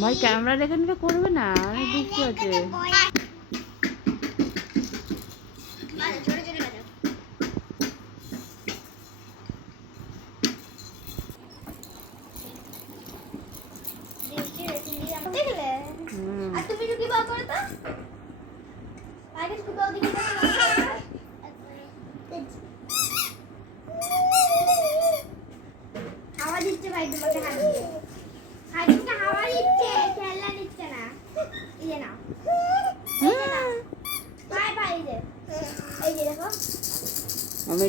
ভাই ক্যামেরা দেখে নিলে করবে না, অনেক বৃষ্টি আছে। হাওয়া দিচ্ছে ভাই, তোমাকে হাত দিয়ে ভাই, তোমাকে হাওয়া দিচ্ছে, খেলনা দিচ্ছে না। এই যে নাও, এই যে নাও, বাই বাই, এই যে দেখো। আমি